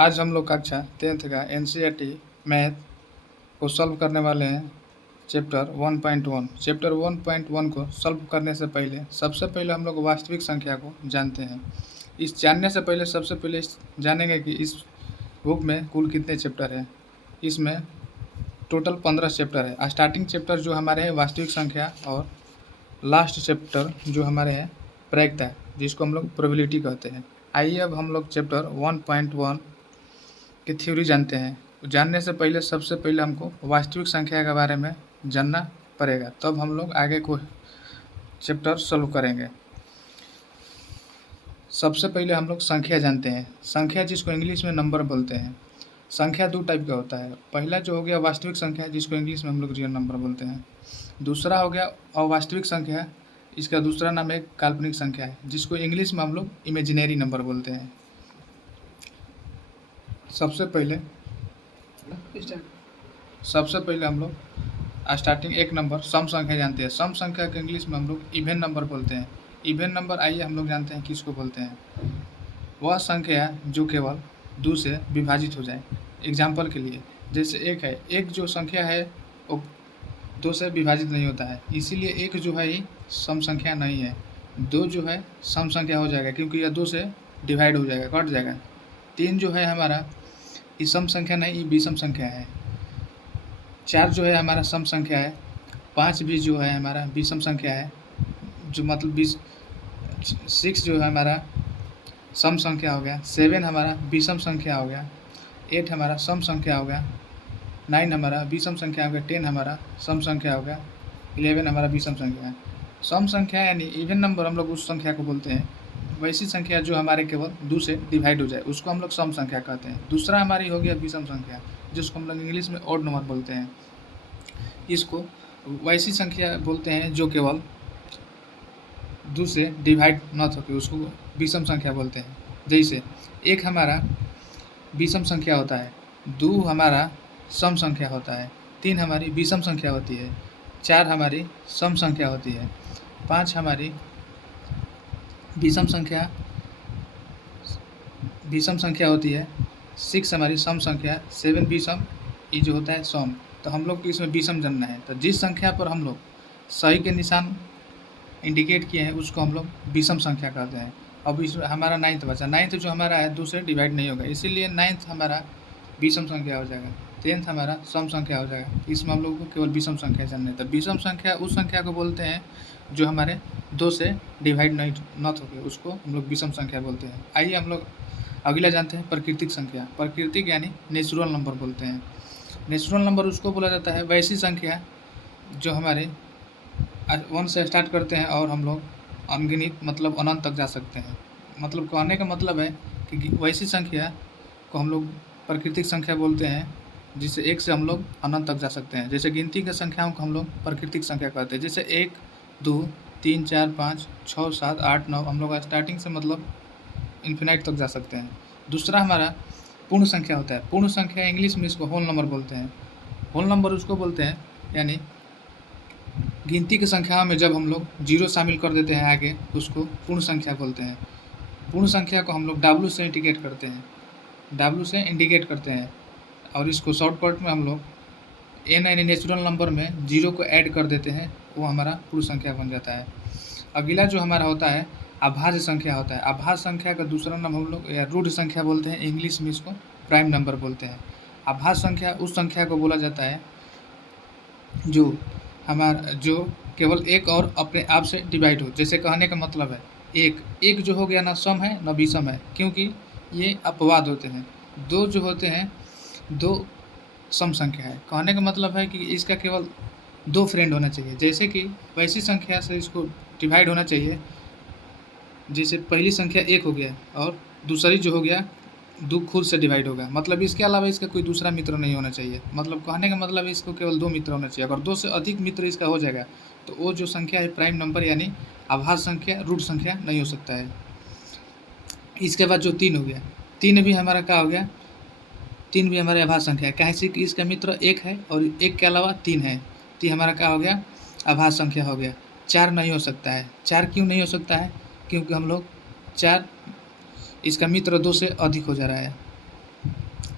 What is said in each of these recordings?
आज हम लोग कक्षा 10th का एनसीईआरटी मैथ को सॉल्व करने वाले हैं चैप्टर 1.1। चैप्टर 1.1 को सॉल्व करने से पहले सबसे पहले हम लोग वास्तविक संख्या को जानते हैं। इस जानने से पहले सबसे पहले जानेंगे कि इस बुक में कुल कितने चैप्टर हैं। इसमें टोटल 15 चैप्टर है। स्टार्टिंग चैप्टर जो हमारे हैं वास्तविक संख्या और लास्ट चैप्टर जो हमारे हैं प्रायिकता, जिसको हम लोग प्रोबेबिलिटी कहते हैं। आइए अब हम लोग चैप्टर 1.1 की थ्योरी जानते हैं। जानने से पहले सबसे पहले हमको वास्तविक संख्या के बारे में जानना पड़ेगा, तब हम लोग आगे को चैप्टर सॉल्व करेंगे। सबसे पहले हम लोग संख्या जानते हैं। संख्या जिसको इंग्लिश में नंबर बोलते हैं। संख्या दो टाइप का होता है। पहला जो हो गया वास्तविक संख्या, जिसको इंग्लिश में हम लोग रियल नंबर बोलते हैं। दूसरा हो गया अवास्तविक संख्या, इसका दूसरा नाम एक काल्पनिक संख्या है, जिसको इंग्लिश में हम लोग इमेजिनरी नंबर बोलते हैं। सबसे पहले हम लोग स्टार्टिंग एक नंबर सम संख्या जानते हैं। सम संख्या के इंग्लिश में हम लोग इवन नंबर बोलते हैं। इवन नंबर आइए हम लोग जानते हैं किसको बोलते हैं। वह संख्या जो केवल 2 से विभाजित हो जाए। एग्जाम्पल के लिए जैसे एक है, एक जो संख्या है वो 2 से विभाजित नहीं होता है, इसीलिए एक जो है ये सम संख्या नहीं है। 2 जो है सम संख्या हो जाएगा क्योंकि यह 2 से डिवाइड हो जाएगा, कट जाएगा। 3 जो है हमारा ये सम संख्या नहीं, ये विषम संख्या है। 4 जो है हमारा सम संख्या है। 5 भी जो है हमारा विषम संख्या है, जो मतलब 6 जो है हमारा सम संख्या हो गया। 7 हमारा विषम संख्या हो गया। 8 हमारा सम संख्या हो गया। 9 हमारा विषम संख्या हो गया। 10 हमारा सम संख्या हो गया। 11 हमारा विषम संख्या है। सम संख्या यानी इवन नंबर हम लोग उस संख्या को बोलते हैं। वैसी संख्या जो हमारे केवल 2 से डिवाइड हो जाए उसको हम लोग सम संख्या कहते हैं। दूसरा हमारी हो गया विषम संख्या, जिसको हम लोग इंग्लिश में ऑड नंबर बोलते हैं। इसको वैसी संख्या बोलते हैं जो केवल 2 से डिवाइड न होके उसको विषम संख्या बोलते हैं। जैसे एक हमारा विषम संख्या होता है, 2 हमारा सम संख्या होता है, 3 हमारी विषम संख्या होती है, 4 हमारी सम संख्या होती है, 5 हमारी विषम संख्या होती है, 6 हमारी सम संख्या, 7 विषम, ये जो होता है सम। तो हम लोग को इसमें विषम जानना है। तो जिस संख्या पर हम लोग सही के निशान इंडिकेट किए हैं उसको हम लोग विषम संख्या कहते हैं। अब इस हमारा 9th बचा। 9th जो हमारा है 2 से डिवाइड नहीं होगा, इसीलिए 9th हमारा विषम संख्या हो जाएगा। 10th हमारा सम संख्या हो जाएगा। इसमें हम लोग को केवल विषम संख्या जानना है। तो विषम संख्या उस संख्या को बोलते हैं जो हमारे 2 से डिवाइड नहीं होके उसको हम लोग विषम संख्या बोलते हैं। आइए हम लोग अगला जानते हैं प्राकृतिक संख्या। प्राकृतिक यानी नेचुरल नंबर बोलते हैं। नेचुरल नंबर उसको बोला जाता है वैसी संख्या जो हमारे 1 से स्टार्ट करते हैं और हम लोग अनगिनत मतलब अनंत तक जा सकते हैं। मतलब कहने का मतलब है कि वैसी संख्या को हम लोग प्राकृतिक संख्या बोलते हैं जिससे 1 से हम लोग अनंत तक जा सकते हैं। जैसे गिनती की संख्याओं को हम लोग प्राकृतिक संख्या कहते हैं। जैसे 1 2 3 4 5 6 7 8 9 हम लोग स्टार्टिंग से मतलब इन्फिनाइट तक जा सकते हैं। दूसरा हमारा पूर्ण संख्या होता है। पूर्ण संख्या इंग्लिश में इसको होल नंबर बोलते हैं। होल नंबर उसको बोलते हैं यानी गिनती की संख्या में जब हम लोग 0 शामिल कर देते हैं आगे, उसको पूर्ण संख्या बोलते हैं। पूर्ण संख्या को हम लोग W से इंडिकेट करते हैं और इसको शॉर्टकट में हम लोग n यानी नेचुरल नंबर में 0 को ऐड कर देते हैं, वो हमारा पूर्ण संख्या बन जाता है। अगला जो हमारा होता है अभाज्य संख्या होता है। अभाज्य संख्या का दूसरा नाम हम लोग या रूढ़ संख्या बोलते हैं। इंग्लिश में इसको प्राइम नंबर बोलते हैं। अभाज्य संख्या उस संख्या को बोला जाता है जो केवल एक और अपने आप से डिवाइड हो। जैसे कहने का मतलब है एक जो हो गया ना सम है ना विषम है, क्योंकि ये अपवाद होते हैं। 2 जो होते हैं 2 सम संख्या है। कहने का मतलब है कि इसका केवल 2 फ्रेंड होना चाहिए। जैसे कि वैसी संख्या से इसको डिवाइड होना चाहिए। जैसे पहली संख्या 1 हो गया और दूसरी जो हो गया 2 खुद से डिवाइड होगा। मतलब इसके अलावा इसका कोई दूसरा मित्र नहीं होना चाहिए। मतलब कहने का मतलब इसको केवल 2 मित्र होना चाहिए। अगर 2 से अधिक मित्र इसका हो जाएगा तो वो जो संख्या है प्राइम नंबर यानी अभाज्य संख्या रूट संख्या नहीं हो सकता है। इसके बाद जो 3 हो गया, 3 भी हमारा क्या हो गया, 3 भी हमारे अभाज्य संख्या है। कैसे कि इसका मित्र 1 है और 1 के अलावा 3 है, तो हमारा क्या हो गया, अभाज्य संख्या हो गया। 4 नहीं हो सकता है। 4 क्यों नहीं हो सकता है, क्योंकि हम लोग 4 इसका मित्र 2 से अधिक हो जा रहा है।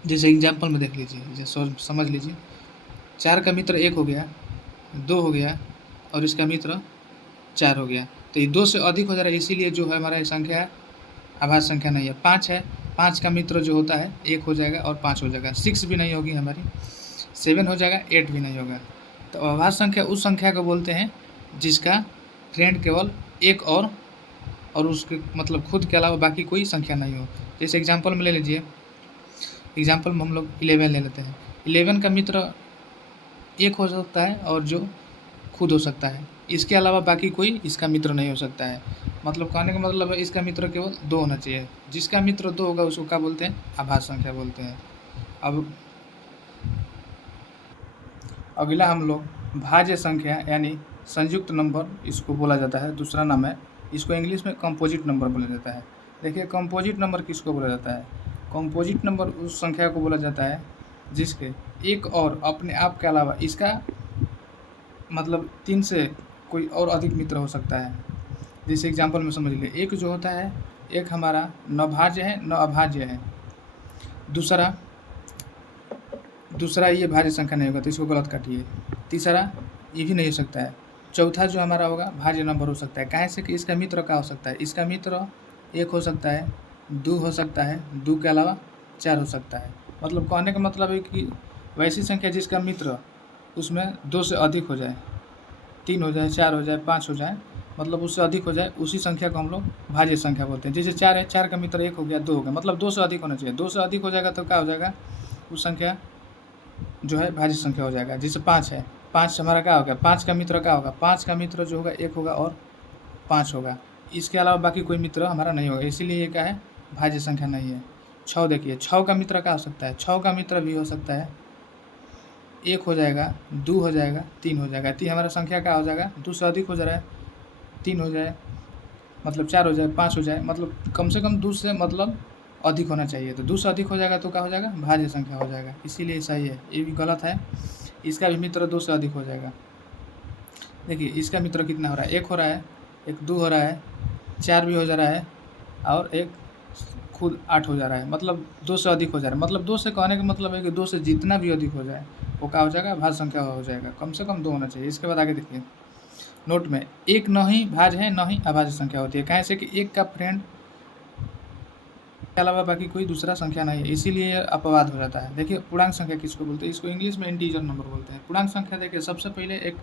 जैसे एग्जाम्पल में देख लीजिए, जैसे समझ लीजिए, 4 का मित्र 1 हो गया, 2 हो गया और इसका मित्र 4 हो गया। तो ये 2 से अधिक हो जा रहा है, इसीलिए जो है हमारा ये संख्या है अभाज्य संख्या नहीं है। 5 है, 5 का मित्र जो होता है 1 हो जाएगा और 5 हो जाएगा। 6 भी नहीं होगी हमारी, 7 हो जाएगा, 8 भी नहीं होगा। तो अभाज्य संख्या उस संख्या को बोलते हैं जिसका फ्रेंड केवल एक और उसके मतलब खुद के अलावा बाकी कोई संख्या नहीं हो। जैसे एग्जाम्पल में ले लीजिए, एग्जाम्पल में हम लोग 11 ले लेते हैं। 11 का मित्र 1 हो सकता है और जो खुद हो सकता है, इसके अलावा बाकी कोई इसका मित्र नहीं हो सकता है। मतलब कहने का मतलब है इसका मित्र केवल 2 होना चाहिए। जिसका मित्र 2 होगा उसको क्या बोलते हैं? अभाज्य संख्या बोलते हैं। अब अगला हम लोग भाज्य संख्या यानी संयुक्त नंबर इसको बोला जाता है, दूसरा नाम है इसको इंग्लिश में कंपोजिट नंबर बोला जाता है। देखिए कंपोजिट नंबर किसको बोला जाता है? कंपोजिट नंबर उस संख्या को बोला जाता है जिसके एक और अपने आप के अलावा इसका मतलब 3 से कोई और अधिक मित्र हो सकता है। जैसे एग्जाम्पल में समझ लीजिए, एक जो होता है, एक हमारा न भाज्य है न अभाज्य है, दूसरा ये भाज्य संख्या नहीं होगा तो इसको गलत काटिए। तीसरा ये भी नहीं हो सकता है। चौथा जो हमारा होगा भाज्य नंबर हो सकता है, काहे से कि इसका मित्र क्या हो सकता है? इसका मित्र 1 हो सकता है, 2 हो सकता है, 2 के अलावा 4 हो सकता है। मतलब कहने का मतलब है कि वैसी संख्या जिसका मित्र उसमें 2 से अधिक हो जाए, 3 हो जाए, 4 हो जाए, 5 हो जाए, मतलब उससे अधिक हो जाए, उसी संख्या को हम लोग भाज्य संख्या बोलते हैं। जैसे 4 है, 4 का मित्र 1 हो गया, 2 हो गया, मतलब 2 से अधिक होना चाहिए। 2 से अधिक हो जाएगा तो क्या हो जाएगा? उस संख्या जो है भाज्य संख्या हो जाएगा। जैसे 5 है, 5 हमारा क्या होगा? 5 का मित्र क्या होगा? 5 का मित्र जो होगा 1 होगा और 5 होगा, इसके अलावा बाकी कोई मित्र हमारा नहीं होगा, इसीलिए ये क्या है? भाज्य संख्या नहीं है। 6 देखिए, 6 का मित्र क्या हो सकता है? 6 का मित्र भी हो सकता है 1 हो जाएगा, 2 हो जाएगा, 3 हो जाएगा। 3 हमारा संख्या क्या हो जाएगा? 2 से अधिक हो जा रहा है, 3 हो जाए मतलब 4 हो जाए, 5 हो जाए, मतलब कम से कम 2 से मतलब अधिक होना चाहिए। तो 2 से अधिक हो जाएगा तो क्या हो जाएगा? भाज्य संख्या हो जाएगा, इसीलिए सही है। ये भी गलत है, इसका भी मित्र 2 से अधिक हो जाएगा। देखिए इसका मित्र कितना हो रहा है? 1 हो रहा है, एक 2 हो रहा है, 4 भी हो जा रहा है और एक खुद 8 हो जा रहा है, मतलब 2 से अधिक हो जा रहा है। मतलब 2 से कहने का मतलब है कि 2 से जितना भी अधिक हो जाए वो क्या हो जाएगा? भाज्य संख्या हो जाएगा। कम से कम 2 होना चाहिए। इसके बाद आगे देखिए, नोट में एक न ही भाज्य है न ही अभाज्य संख्या होती है, कैसे कि एक का फ्रेंड के अलावा बाकी कोई दूसरा संख्या नहीं है, इसीलिए अपवाद हो जाता है। देखिए पूर्णांक संख्या किसको बोलते हैं? इसको इंग्लिश में इंटीजर नंबर बोलते हैं। पूर्णांक संख्या देखिए सबसे पहले एक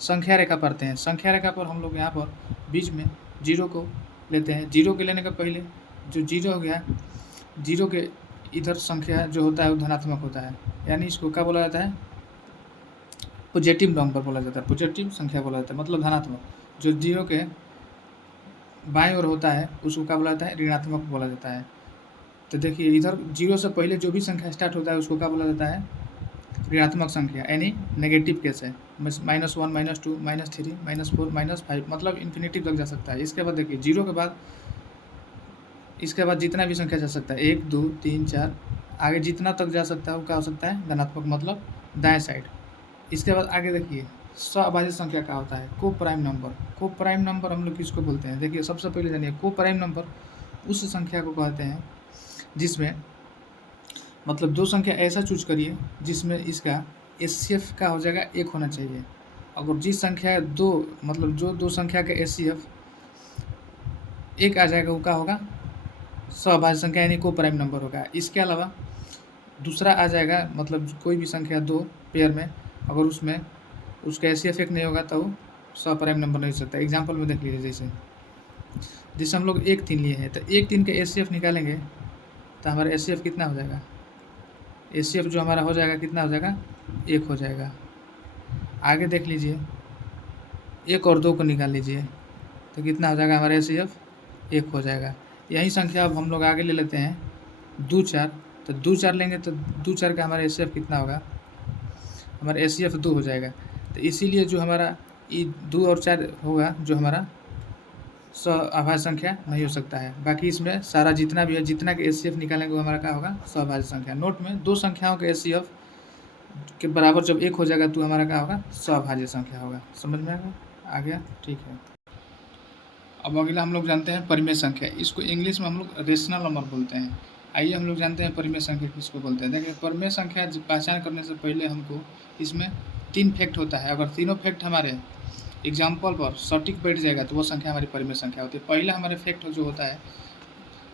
संख्या रेखा पढ़ते हैं। संख्या रेखा पर हम लोग यहाँ पर बीच में 0 को लेते हैं। 0 के लेने का पहले जो 0 हो गया, 0 के इधर संख्या जो होता है वो धनात्मक होता है, यानी इसको क्या बोला जाता है? पॉजिटिव नंबर बोला जाता है, पॉजिटिव संख्या बोला जाता है, मतलब धनात्मक। जो 0 के बाएं ओर होता है उसको क्या बोला जाता है? ऋणात्मक बोला जाता है। तो देखिए इधर 0 से पहले जो भी संख्या स्टार्ट होता है उसको क्या बोला जाता है? ऋणात्मक संख्या, यानी नेगेटिव केस है। -1, -2, -3, -4, -5, मतलब इन्फिनिटी तक जा सकता है। इसके बाद देखिए 0 के बाद इसके बाद जितना भी संख्या जा सकता है, 1, 2, 3, 4, आगे जितना तक जा सकता है वो क्या हो सकता है? धनात्मक, मतलब दाएं साइड। इसके बाद आगे देखिए सअभाज्य संख्या क्या होता है? को प्राइम नंबर। को प्राइम नंबर हम लोग किसको बोलते हैं? देखिए सबसे पहले जानिए, को प्राइम नंबर उस संख्या को कहते हैं जिसमें मतलब 2 संख्या ऐसा चूज करिए जिसमें इसका एचसीएफ क्या हो जाएगा? 1 होना चाहिए। अगर जिस संख्या 2 मतलब जो 2 संख्या का एचसीएफ 1 आ जाएगा वो क्या होगा? सअभाज्य संख्या यानी को प्राइम नंबर होगा। इसके अलावा दूसरा आ जाएगा मतलब कोई भी संख्या 2 पेयर में अगर उसमें उसका एचसीएफ 1 नहीं होगा तो वो सप्राइम नंबर नहीं हो सकता। एग्जाम्पल में देख लीजिए, जैसे हम लोग 1, 3 लिए हैं, तो 1, 3 का एचसीएफ निकालेंगे तो हमारा एचसीएफ कितना हो जाएगा? एचसीएफ जो हमारा हो जाएगा कितना हो जाएगा? 1 हो जाएगा। आगे देख लीजिए, 1 और 2 को निकाल लीजिए तो कितना हो जाएगा? हमारा एचसीएफ 1 हो जाएगा। यही संख्या अब हम लोग आगे ले लेते हैं 2, 4, तो 2, 4 लेंगे तो 2, 4 का हमारा एचसीएफ कितना होगा? हमारा एचसीएफ 2 हो जाएगा। तो इसीलिए जो हमारा ये 2 और 4 होगा जो हमारा सअभाज्य संख्या नहीं हो सकता है। बाकी इसमें सारा जितना भी है, जितना के एचसीएफ निकालेंगे वो हमारा क्या होगा? सअभाज्य संख्या। नोट में 2 संख्याओं के एचसीएफ के बराबर जब 1 हो जाएगा तो हमारा क्या होगा? सअभाज्य संख्या होगा। समझ में आ गया? ठीक है। अब अगला हम लोग जानते हैं परिमेय संख्या। इसको इंग्लिश में हम लोग रेशनल नंबर बोलते हैं। आइए हम लोग जानते हैं परिमेय संख्या किसको बोलते हैं। देखिए परिमेय संख्या पहचान करने से पहले हमको इसमें 3 फैक्ट होता है। अगर तीनों फैक्ट हमारे एग्जाम्पल पर सटीक बैठ जाएगा तो वो संख्या हमारी परिमेय संख्या होती है। पहला हमारे फैक्ट जो होता है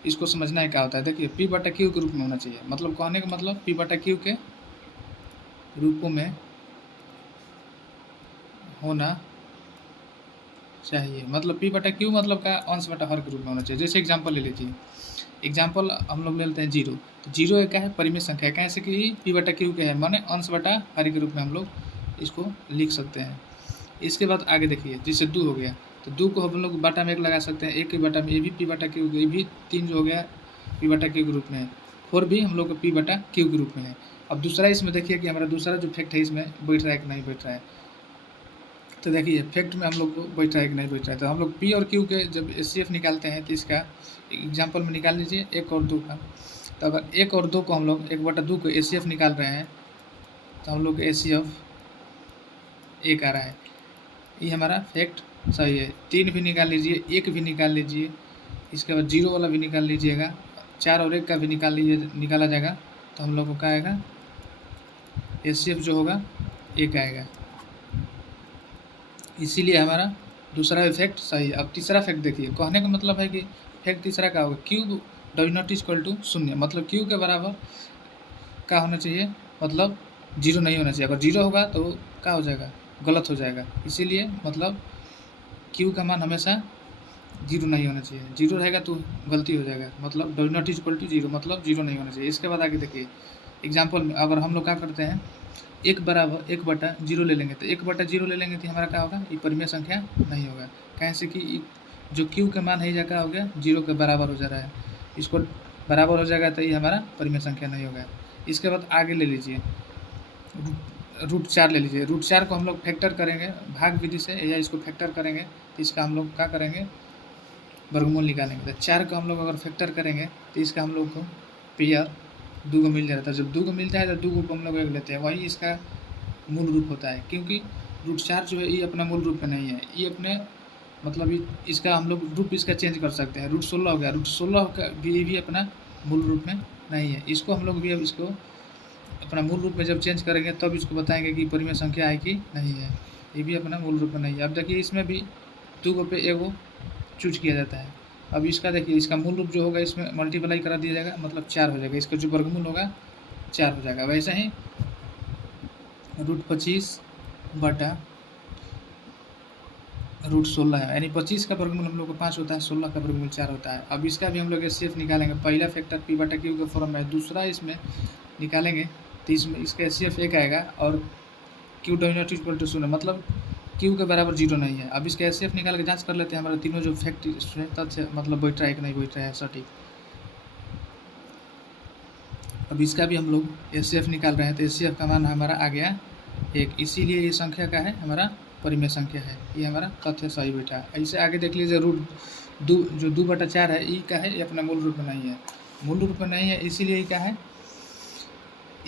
इसको समझना है क्या होता है। देखिए P/Q के रूप में होना चाहिए, मतलब कहने का मतलब P/Q के रूपों में होना चाहिए, मतलब P/Q मतलब का अंश बटा हर के रूप में होना चाहिए। जैसे एग्जाम्पल ले लीजिए, एग्जाम्पल हम लोग ले लेते हैं 0, तो 0 क्या है परिमेय संख्या, कैसे कि P/Q के है, माने अंश बटा हर के रूप में हम लोग इसको लिख सकते हैं। इसके बाद आगे देखिए जैसे 2 हो गया, तो 2 को हम लोग बटा में 1 लगा सकते हैं, 1 के बटा में ये भी P/Q, ये भी 3 जो हो गया P/Q के रूप में है, 4 भी हम लोग का P/Q के रूप में है। अब दूसरा इसमें देखिए कि हमारा दूसरा जो फैक्ट है इसमें बैठ रहा है कि नहीं बैठ रहा है, तो देखिए फैक्ट में हम लोग को बैठ रहा है कि नहीं बैठ रहा है। तो हम लोग P और Q के जब HCF निकालते हैं तो इसका एग्जाम्पल में निकाल लीजिए 1 और 2 का। तो अगर 1 और 2 को हम लोग 1/2 को HCF निकाल रहे हैं तो हम लोग HCF 1 आ रहा है, ये हमारा फैक्ट सही है। 3 भी निकाल लीजिए, 1 भी निकाल लीजिए, इसके बाद 0 वाला भी निकाल लीजिएगा, 4 और 1 का भी निकाला जाएगा, तो हम लोग को क्या आएगा HCF जो होगा 1 आएगा, इसीलिए हमारा दूसरा फैक्ट सही है। अब तीसरा फैक्ट देखिए, कहने का मतलब है कि फैक्ट तीसरा क्या होगा, Q does not equal to 0, मतलब Q के बराबर क्या होना चाहिए, मतलब 0 नहीं होना चाहिए। अगर 0 होगा तो क्या हो जाएगा, गलत हो जाएगा, इसीलिए मतलब Q का मान हमेशा 0 नहीं होना चाहिए। 0 रहेगा तो गलती हो जाएगा, मतलब डज नॉट इक्वल टू 0 मतलब 0 नहीं होना चाहिए। इसके बाद आगे देखिए एग्जाम्पल में अगर हम लोग क्या करते हैं 1/1/0 ले लेंगे, तो 1/0 ले लेंगे तो हमारा क्या होगा, ये परिमेय संख्या नहीं होगा, कैसे कि जो Q का मान है ये क्या हो गया 0 के बराबर हो जा रहा है, इसको बराबर हो जाएगा तो ये हमारा परिमेय संख्या नहीं होगा। इसके बाद आगे ले लीजिए √4 ले लीजिए, √4 को हम लोग फैक्टर करेंगे भाग विधि से, या इसको फैक्टर करेंगे तो इसका हम लोग क्या करेंगे वर्गमूल निकालेंगे। तो 4 को हम लोग अगर फैक्टर करेंगे तो इसका हम लोग को पेयर 2 को मिल जाता है। जब 2 को मिलता है तो 2 को हम लोग एक लेते हैं, वही इसका मूल रूप होता है, क्योंकि √4 जो है ये अपना मूल रूप में नहीं है, ये अपने मतलब इसका हम लोग रूप इसका चेंज कर सकते हैं। √16 हो गया, √16 का भी अपना मूल रूप में नहीं है, इसको हम लोग भी अब इसको अपना मूल रूप में जब चेंज करेंगे तब इसको बताएंगे कि परिमेय संख्या है कि नहीं है, ये भी अपना मूल रूप में नहीं है। अब देखिए इसमें भी 2 को पे एगो चूज किया जाता है। अब इसका देखिए इसका मूल रूप जो होगा इसमें मल्टीप्लाई करा दिया जाएगा, मतलब 4 हो जाएगा, इसका जो वर्गमूल होगा 4 हो जाएगा। वैसे ही √25 बटा √16 है, यानी 25 का वर्गमूल हम लोग को 5 होता है, 16 का वर्गमूल 4 होता है। अब इसका भी हम लोग HCF निकालेंगे, पहला फैक्टर P/Q के फॉर्म में, दूसरा इसमें निकालेंगे तो इसमें इसका HCF 1 आएगा और Q does not equal to 0, मतलब Q के बराबर 0 नहीं है। अब इसका HCF निकाल के जांच कर लेते हैं हमारे तीनों जो फैक्ट इसमें तथ्य मतलब बैठ रहा है कि नहीं बैठ रहा है सटीक। अब इसका भी हम लोग HCF निकाल रहे हैं, तो HCF का मान हमारा आ गया 1, इसीलिए ये संख्या का है हमारा परिमेय संख्या है, ये हमारा तथ्य सही बैठा है। ऐसे आगे देख लीजिए √2 जो 2/4 है ये क्या है, ये अपना मूल रूप में नहीं है, मूल रूप में नहीं है, इसीलिए ये क्या है,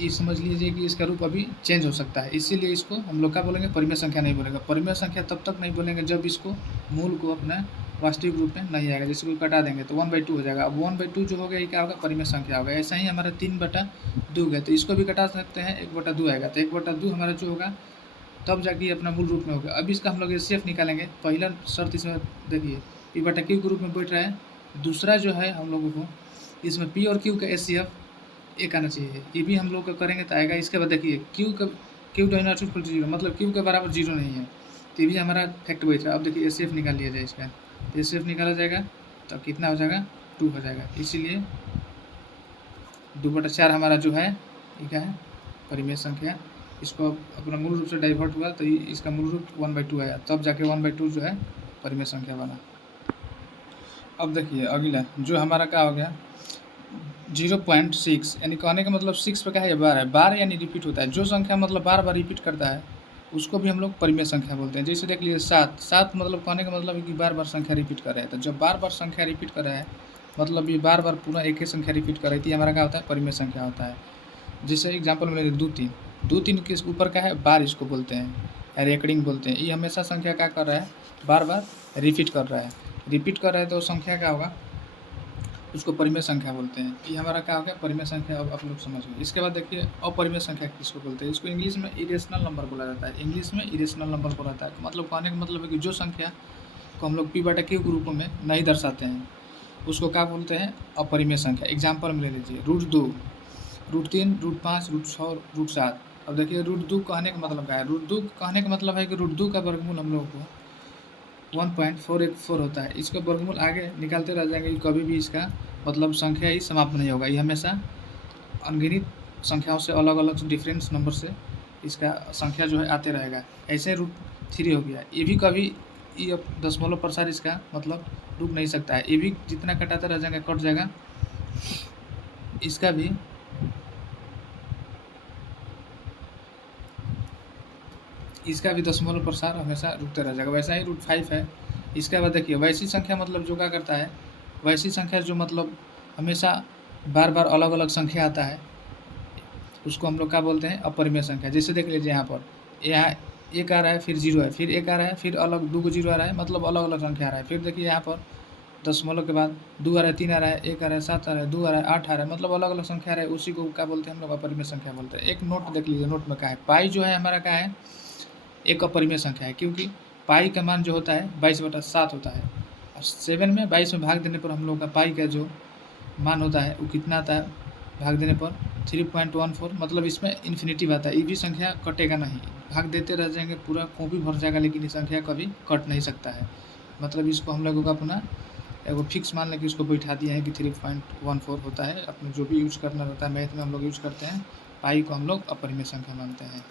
ये समझ लीजिए कि इसका रूप अभी चेंज हो सकता है, इसीलिए इसको हम लोग क्या बोलेंगे परिमेय संख्या नहीं बोलेंगे। परिमेय संख्या तब तक नहीं बोलेंगे जब इसको मूल को अपना वास्तविक रूप में नहीं आएगा, जैसे कोई कटा देंगे तो 1/2 हो जाएगा। अब 1/2 जो हो गया ये क्या होगा परिमेय संख्या होगा। ऐसा ही हमारा 3/2 गया, तो इसको भी कटा सकते हैं, 1/2 आएगा, तो 1/2 हमारा जो होगा तब जाके अपना मूल रूप में होगा। अब इसका हम लोग HCF निकालेंगे, पहला शर्त इसमें देखिए P/Q के रूप में बैठ रहा है, दूसरा जो है हम लोगों को इसमें P और Q का HCF 1 आना चाहिए, ये भी हम लोग करेंगे तो आएगा। इसके बाद देखिए Q does not equal to 0, मतलब Q के बराबर 0 नहीं है, तो ये भी हमारा फैक्ट बैठ रहा है। अब देखिए HCF निकाल लिया जाए इसका, तो HCF निकाला जाएगा तो कितना हो जाएगा 2 हो जाएगा, इसीलिए 2/4 हमारा जो है ये क्या है परिमेय संख्या। इसको अपना मूल रूप से डाइवर्ट हुआ तो इसका मूल रूप 1/2 आया, तब जाके 1/2 जो है परिमेय संख्या बना। अब देखिए अगला जो हमारा क्या हो गया 0.6, यानी कहने का मतलब 6 पे क्या है बार है, बार यानी रिपीट होता है, जो संख्या मतलब बार बार रिपीट करता है उसको भी हम लोग परिमेय संख्या बोलते हैं। जैसे देख लीजिए 7 मतलब कहने का मतलब है कि बार बार संख्या रिपीट कर रहा है, तो जब बार बार संख्या रिपीट कर रहा है मतलब ये बार बार पूरा एक ही संख्या रिपीट कर रही थी, हमारा क्या होता है परिमेय संख्या होता है। जैसे एग्जाम्पल में 2-3 के ऊपर का है बार, इसको बोलते हैं रिकरिंग बोलते हैं। ये हमेशा संख्या क्या कर रहा है बार बार रिपीट कर रहा है, तो संख्या क्या होगा उसको परिमेय संख्या बोलते हैं। ये हमारा क्या हो गया, परिमेय संख्या। अब आप लोग समझ गए। इसके बाद देखिए अपरिमेय संख्या किसको बोलते हैं। इसको इंग्लिश में इरेशनल नंबर बोला जाता है। इंग्लिश में इरेशनल नंबर बोला जाता है। मतलब कहने का मतलब है कि जो संख्या को हम लोग p/q के रूप में नहीं दर्शाते हैं उसको क्या बोलते हैं, अपरिमेय संख्या। एग्जाम्पल में ले लीजिए √2, √3, √5, √6, √7। अब देखिए √2 कहने का मतलब क्या है। √2 कहने का मतलब है कि √2 का वर्गमूल हम लोगों को 1.484 होता है। इसका वर्गमूल आगे निकालते रह जाएंगे, कभी भी इसका मतलब संख्या ही समाप्त नहीं होगा। ये हमेशा अनगिनत संख्याओं से अलग अलग डिफरेंस नंबर से इसका संख्या जो है आते रहेगा। ऐसे √3 हो गया, ये भी कभी ये दशमलव प्रसार इसका मतलब रुक नहीं सकता है। ये भी जितना कटाते रह जाएंगे कट जाएगा। इसका भी दशमलव प्रसार हमेशा रुकते रह जाएगा। वैसा ही √5 है। इसके बाद देखिए वैसी संख्या मतलब जो क्या करता है, वैसी संख्या जो मतलब हमेशा बार बार अलग अलग संख्या आता है उसको हम लोग क्या बोलते हैं, अपरिमेय संख्या। जैसे देख लीजिए यहाँ एक आ रहा है, फिर 0 है, फिर एक आ रहा है, फिर अलग 2 को 0 आ रहा है, मतलब अलग अलग संख्या आ रहा है। फिर देखिए यहाँ पर दशमलव के बाद 2 आ रहा है, 3 आ रहा है, 1 आ रहा है, 7 आ रहा है, 2 आ रहा है, 8 आ रहा है, मतलब अलग अलग संख्या आ रहा है। उसी को क्या बोलते हैं हम लोग, अपरिमेय संख्या बोलते हैं। एक नोट देख लीजिए, नोट में क्या है, पाई जो है हमारा क्या है, एक अपरिमेय संख्या है। क्योंकि पाई का मान जो होता है 22/7 होता है। और 7 में 22 में भाग देने पर हम लोग का पाई का जो मान होता है वो कितना आता है, भाग देने पर 3.14। मतलब इसमें इन्फिनिटी आता है। ये भी संख्या कटेगा नहीं, भाग देते रह जाएंगे, पूरा कॉपी भर जाएगा, लेकिन ये संख्या कभी कट नहीं सकता है। मतलब इसको हम लोगों का अपना एगो फिक्स मान लें कि इसको बैठा दिया है कि 3.14 होता है। अपने जो भी यूज करना रहता है मैथ में हम लोग यूज करते हैं, पाई को हम लोग अपरिमेय संख्या मानते हैं।